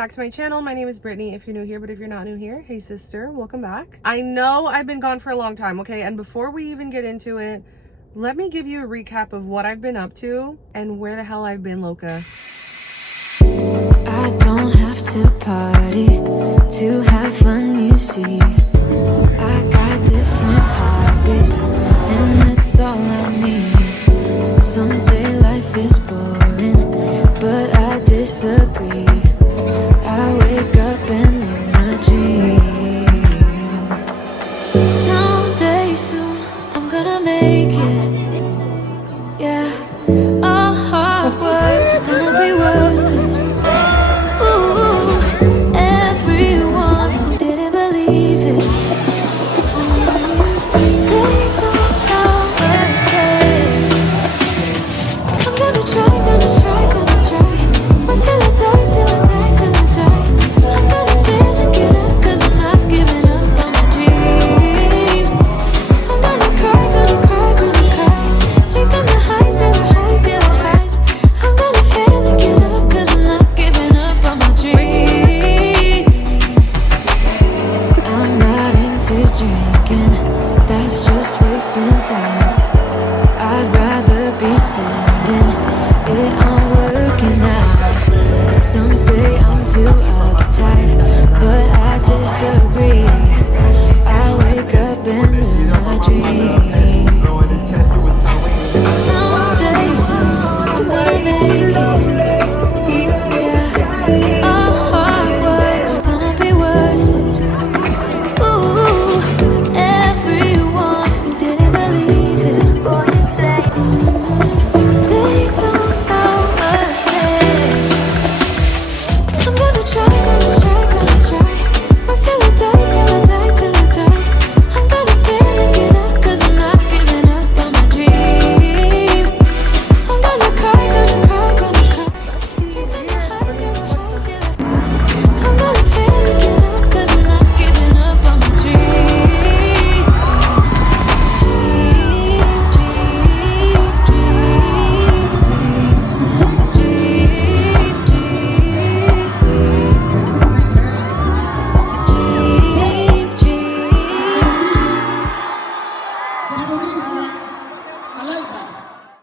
back to my channel. My name is Brittany if you're new here, but if you're not new here, hey sister, welcome back. I know I've been gone for a long time, okay? And before we even get into it, let me give you a recap of what I've been up to and where the hell I've been, Loca. I don't have to party to have fun, you see. I got different hobbies, and that's all I need. Some say life is boring, but I disagree. I wake up and live my dream. Someday soon, I'm gonna make it. Yeah, all hard work's gonna be worth it. Ooh, everyone who didn't believe it, they don't know what it. I'm gonna try. Until I die, till I die, till I die. I'm gonna fail and get up, 'cause I'm not giving up on my dream. I'm gonna cry, chasing the highs, yeah, the highs, yeah, the highs. I'm gonna fail and get up, 'cause I'm not giving up on my dream. I'm not into drinking, that's just wasting time. I'd rather be spending it on working out. Some say I'm too uptight, but I disagree. I wake up and live my dream. Someday soon, I'm gonna make it. Yeah, all hard work's gonna be worth it. Ooh, everyone who didn't believe it, they don't know what it is. I'm gonna try. Until I die, till I die, till I die. I'm gonna fail and get up, 'cause I'm not giving up on my dream. I'm gonna cry. Chasing the highs, yeah, the highs, yeah, the highs. I'm gonna fail and get up, 'cause I'm not giving up on my dream.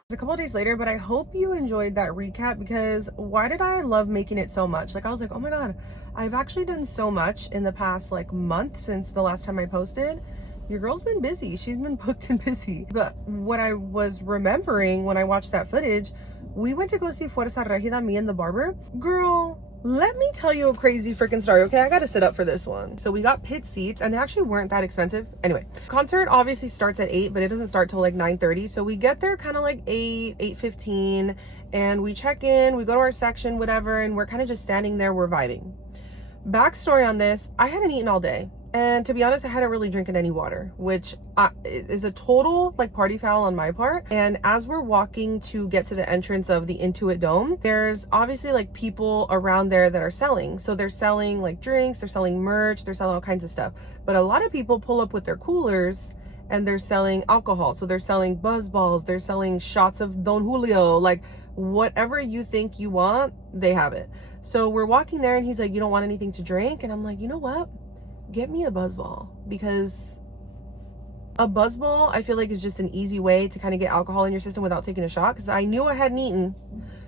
A couple of days later, but I hope you enjoyed that recap, because why did I love making it so much? Like, I was like, oh my god, I've actually done so much in the past like month since the last time I posted. Your girl's been busy. She's been booked and busy. But what I was remembering when I watched that footage, we went to go see Fuerza Regida, me and the barber. Girl, let me tell you a crazy freaking story, okay? I gotta sit up for this one. So we got pit seats, and they actually weren't that expensive. Anyway, concert obviously starts at 8, but it doesn't start till like 9:30. So we get there kind of like 8:15, and we check in, we go to our section, whatever, and we're kind of just standing there, we're vibing. Backstory on this, I hadn't eaten all day. And to be honest, I hadn't really drinking any water, which is a total like party foul on my part. And as we're walking to get to the entrance of the Intuit Dome, there's obviously like people around there that are selling. So they're selling like drinks, they're selling merch, they're selling all kinds of stuff. But a lot of people pull up with their coolers and they're selling alcohol. So they're selling buzz balls, they're selling shots of Don Julio, like whatever you think you want, they have it. So we're walking there and he's like, you don't want anything to drink? And I'm like, you know what? Get me a buzz ball, because a buzz ball I feel like is just an easy way to kind of get alcohol in your system without taking a shot, because I knew I hadn't eaten,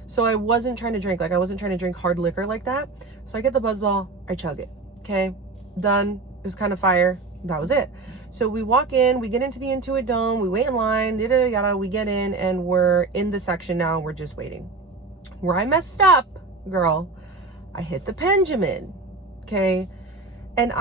so I wasn't trying to drink. Like, I wasn't trying to drink hard liquor like that. So I get the buzz ball, I chug it. Okay, done. It was kind of fire. That was it. So we walk in, we get into the Intuit Dome, we wait in line, yada yada yada. We get in and we're in the section now, and we're just waiting. Where I messed up, girl, I hit the Benjamin. Okay. And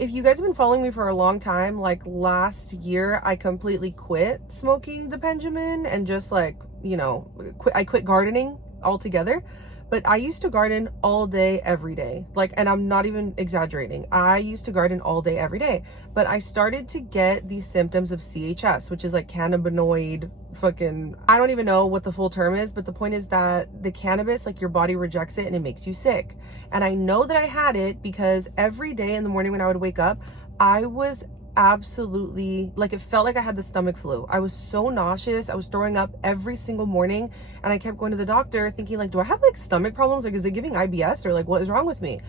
if you guys have been following me for a long time, like last year, I completely quit smoking the Benjamin and just like, you know, I quit gardening altogether. But I used to garden all day, every day. Like, and I'm not even exaggerating. I used to garden all day, every day. But I started to get these symptoms of CHS, which is like cannabinoid fucking, I don't even know what the full term is, but the point is that the cannabis, like your body rejects it and it makes you sick. And I know that I had it because every day in the morning when I would wake up, I was absolutely, like, it felt like I had the stomach flu. I was so nauseous. I was throwing up every single morning, and I kept going to the doctor thinking, like, do I have like stomach problems? Like, is it giving IBS, or like what is wrong with me?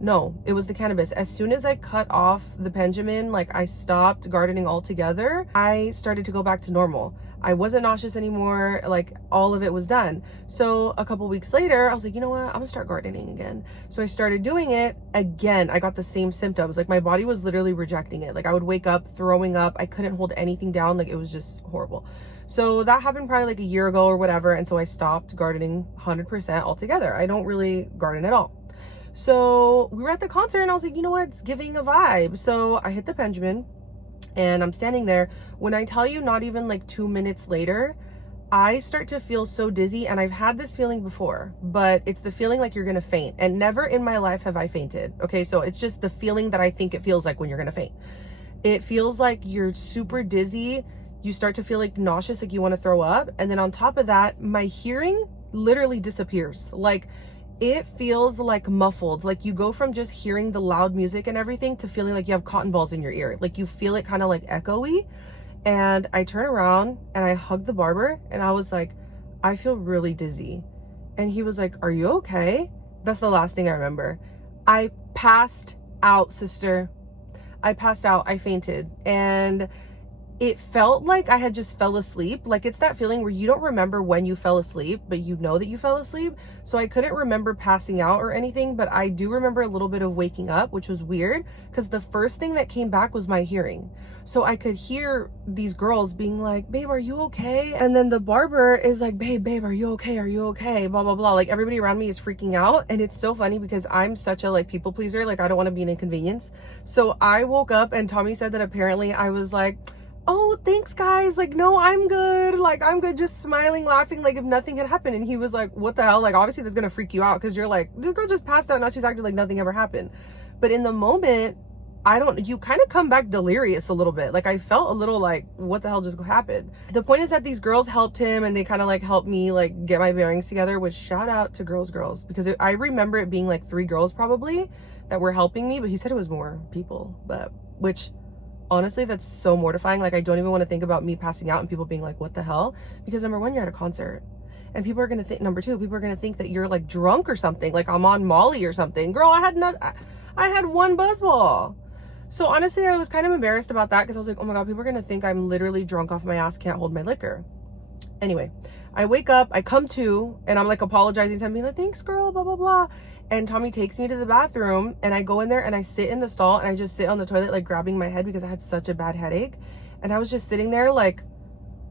No, it was the cannabis. As soon as I cut off the Benjamin, like I stopped gardening altogether, I started to go back to normal. I wasn't nauseous anymore. Like, all of it was done. So a couple weeks later, I was like, you know what? I'm gonna start gardening again. So I started doing it again. I got the same symptoms. Like, my body was literally rejecting it. Like, I would wake up throwing up. I couldn't hold anything down. Like, it was just horrible. So that happened probably like a year ago or whatever. And so I stopped gardening 100% altogether. I don't really garden at all. So we were at the concert and I was like, you know what? It's giving a vibe. So I hit the Benjamin and I'm standing there. When I tell you, not even like 2 minutes later, I start to feel so dizzy. And I've had this feeling before, but it's the feeling like you're gonna faint. And never in my life have I fainted. Okay, so it's just the feeling that I think it feels like when you're gonna faint. It feels like you're super dizzy. You start to feel like nauseous, like you want to throw up. And then on top of that, my hearing literally disappears. Like, it feels like muffled. Like, you go from just hearing the loud music and everything to feeling like you have cotton balls in your ear. Like, you feel it kind of like echoey. And I turn around and I hug the barber and I was like, I feel really dizzy. And he was like, are you okay? That's the last thing I remember. I passed out, sister. I passed out. I fainted. And it felt like I had just fell asleep. Like, it's that feeling where you don't remember when you fell asleep, but you know that you fell asleep. So I couldn't remember passing out or anything, but I do remember a little bit of waking up, which was weird because the first thing that came back was my hearing. So I could hear these girls being like, babe, are you okay? And then the barber is like, babe, are you okay? Are you okay? Blah, blah, blah. Like, everybody around me is freaking out. And it's so funny because I'm such a like people pleaser. Like, I don't want to be an inconvenience. So I woke up and Tommy said that apparently I was like, oh, thanks guys. Like, no, I'm good. Like, I'm good. Just smiling, laughing, like if nothing had happened. And he was like, what the hell? Like, obviously that's going to freak you out because you're like, this girl just passed out. Now she's acting like nothing ever happened. But in the moment, you kind of come back delirious a little bit. Like, I felt a little like, what the hell just happened? The point is that these girls helped him and they kind of like helped me like get my bearings together, which shout out to girls, because I remember it being like 3 girls probably that were helping me, but he said it was more people, but which honestly, that's so mortifying. Like, I don't even want to think about me passing out and people being like, what the hell? Because number one, you're at a concert and people are going to think, number two, people are going to think that you're like drunk or something, like I'm on Molly or something. Girl, I had one buzzball. So honestly, I was kind of embarrassed about that because I was like, oh my God, people are going to think I'm literally drunk off my ass, can't hold my liquor. Anyway, I wake up, I come to, and I'm like apologizing to him, being like, thanks girl, blah, blah, blah. And Tommy takes me to the bathroom and I go in there and I sit in the stall and I just sit on the toilet, like grabbing my head because I had such a bad headache. And I was just sitting there like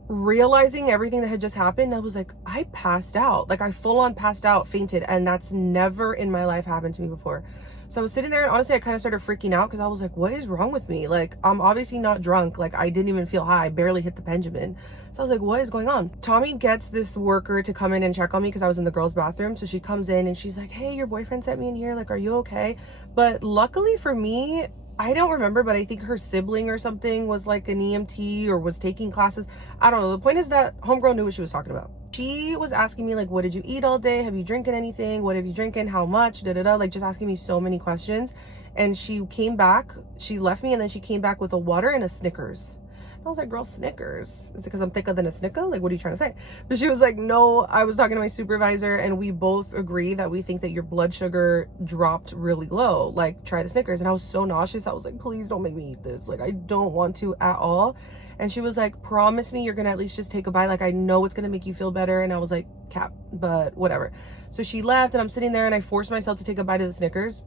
realizing everything that had just happened. I was like, I passed out. Like, I full on passed out, fainted. And that's never in my life happened to me before. So I was sitting there and honestly, I kind of started freaking out because I was like, what is wrong with me? Like, I'm obviously not drunk. Like, I didn't even feel high. I barely hit the Benjamin. So I was like, what is going on? Tommy gets this worker to come in and check on me because I was in the girls' bathroom. So she comes in and she's like, hey, your boyfriend sent me in here. Like, are you okay? But luckily for me, I don't remember, but I think her sibling or something was like an EMT or was taking classes. I don't know. The point is that homegirl knew what she was talking about. She was asking me like, what did you eat all day? Have you drinking anything? What have you drinking? How much? Like, just asking me so many questions. And she came back, she left me, and then she came back with a water and a Snickers. I was like, girl, Snickers? Is it because I'm thicker than a Snicker? Like, what are you trying to say? But she was like, no, I was talking to my supervisor and we both agree that we think that your blood sugar dropped really low. Like, try the Snickers. And I was so nauseous. I was like, please don't make me eat this. Like, I don't want to at all. And she was like, promise me you're going to at least just take a bite. Like, I know it's going to make you feel better. And I was like, cap, but whatever. So she left and I'm sitting there and I forced myself to take a bite of the Snickers.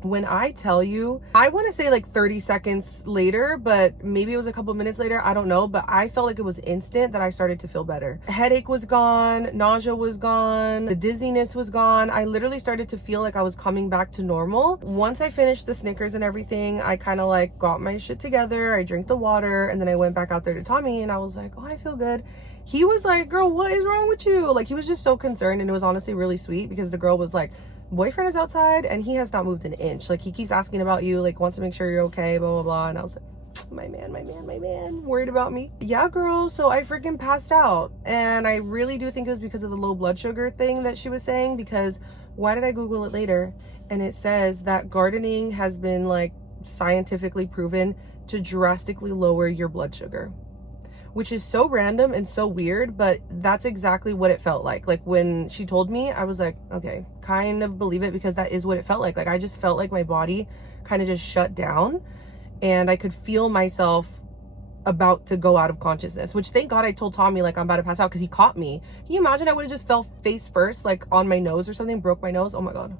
When I tell you, I want to say like 30 seconds later, but maybe it was a couple minutes later, I don't know, but I felt like it was instant that I started to feel better. Headache was gone, nausea was gone, the dizziness was gone. I literally started to feel like I was coming back to normal. Once I finished the Snickers and everything, I kind of like got my shit together. I drank the water and then I went back out there to Tommy and I was like, oh, I feel good. He was like, girl, what is wrong with you? Like, he was just so concerned, and it was honestly really sweet because the girl was like, boyfriend is outside and he has not moved an inch. Like, he keeps asking about you, like wants to make sure you're okay, blah, blah, blah. And I was like, my man, worried about me. Yeah, girl. So I freaking passed out. And I really do think it was because of the low blood sugar thing that she was saying, because why did I Google it later? And it says that gardening has been like scientifically proven to drastically lower your blood sugar, which is so random and so weird, but that's exactly what it felt like. Like when she told me, I was like, okay, kind of believe it, because that is what it felt like. Like I just felt like my body kind of just shut down, and I could feel myself about to go out of consciousness, which thank God I told Tommy like I'm about to pass out, because he caught me. Can you imagine? I would have just fell face first, like on my nose or something, broke my nose. Oh my God.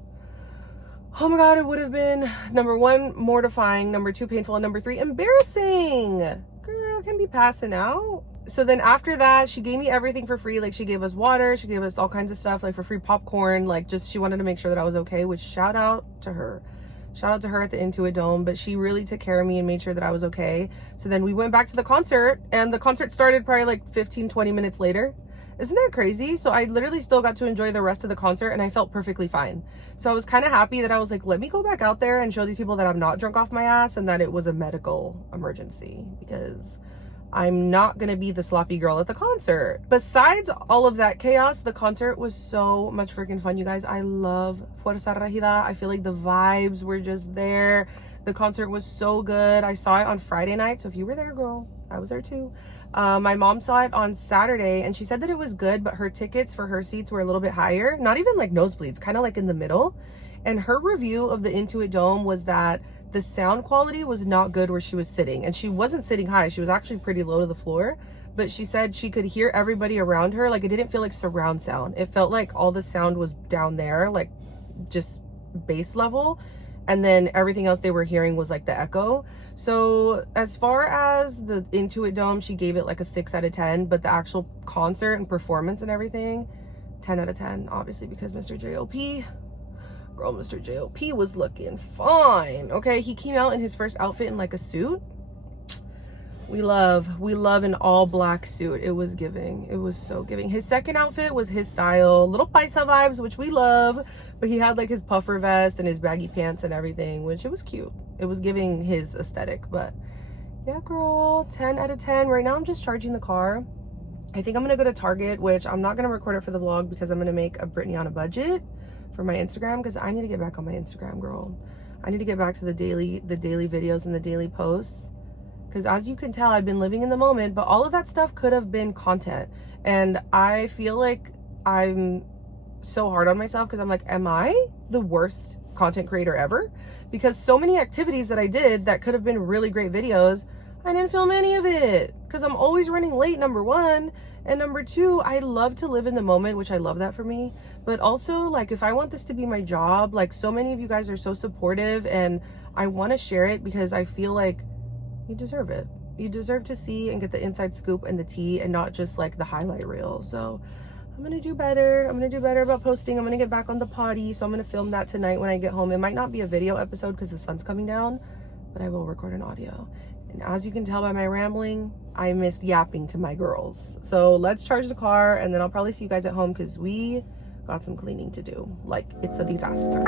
Oh my God, it would have been number 1, mortifying, number 2, painful, and number 3, embarrassing. Girl, can be passing out. So then after that, she gave me everything for free. Like she gave us water, she gave us all kinds of stuff, like for free popcorn, like just she wanted to make sure that I was okay, which shout out to her. Shout out to her at the Intuit Dome, but she really took care of me and made sure that I was okay. So then we went back to the concert, and the concert started probably like 15-20 minutes later. Isn't that crazy? So I literally still got to enjoy the rest of the concert, and I felt perfectly fine. So I was kind of happy that I was like, let me go back out there and show these people that I'm not drunk off my ass and that it was a medical emergency, because I'm not gonna be the sloppy girl at the concert. Besides all of that chaos, the concert was so much freaking fun, you guys. I love Fuerza Regida. I feel like the vibes were just there. The concert was so good. I saw it on Friday night, so if you were there, girl, I was there too. My mom saw it on Saturday, and she said that it was good, but her tickets for her seats were a little bit higher. Not even like nosebleeds, kind of like in the middle. And her review of the Intuit Dome was that the sound quality was not good where she was sitting, and she wasn't sitting high. She was actually pretty low to the floor, but she said she could hear everybody around her. Like it didn't feel like surround sound. It felt like all the sound was down there, like just base level, and then everything else they were hearing was like the echo. So as far as the Intuit Dome, she gave it like a 6 out of 10, but the actual concert and performance and everything, 10 out of 10, obviously, because Mr. J.O.P. Girl, Mr. J.O.P. was looking fine. Okay, he came out in his first outfit in like a suit. We love an all black suit. It was giving. It was so giving. His second outfit was his style, little paisa vibes, which we love, but he had like his puffer vest and his baggy pants and everything, which it was cute. It was giving his aesthetic. But yeah, girl, 10 out of 10. Right now I'm just charging the car. I think I'm gonna go to Target, which I'm not gonna record it for the vlog because I'm gonna make a Brittany on a budget for my Instagram, because I need to get back on my Instagram, girl. I need to get back to the daily videos and the daily posts, because as you can tell, I've been living in the moment, but all of that stuff could have been content. And I feel like I'm so hard on myself, because I'm like, am I the worst content creator ever? Because so many activities that I did that could have been really great videos, I didn't film any of it, because I'm always running late, number 1. And number 2, I love to live in the moment, which I love that for me. But also, like, if I want this to be my job, like, so many of you guys are so supportive, and I want to share it because I feel like you deserve it. You deserve to see and get the inside scoop and the tea, and not just like the highlight reel. So I'm gonna do better. I'm gonna do better about posting. I'm gonna get back on the potty, so I'm gonna film that tonight when I get home. It might not be a video episode because the sun's coming down, but I will record an audio. And as you can tell by my rambling, I missed yapping to my girls. So let's charge the car, and then I'll probably see you guys at home, because we got some cleaning to do. Like, it's a disaster.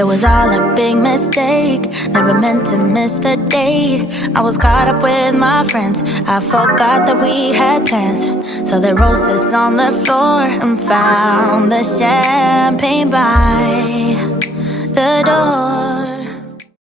It was all a big mistake, never meant to miss the date. I was caught up with my friends, I forgot that we had plans. So the roses on the floor and found the champagne by the door.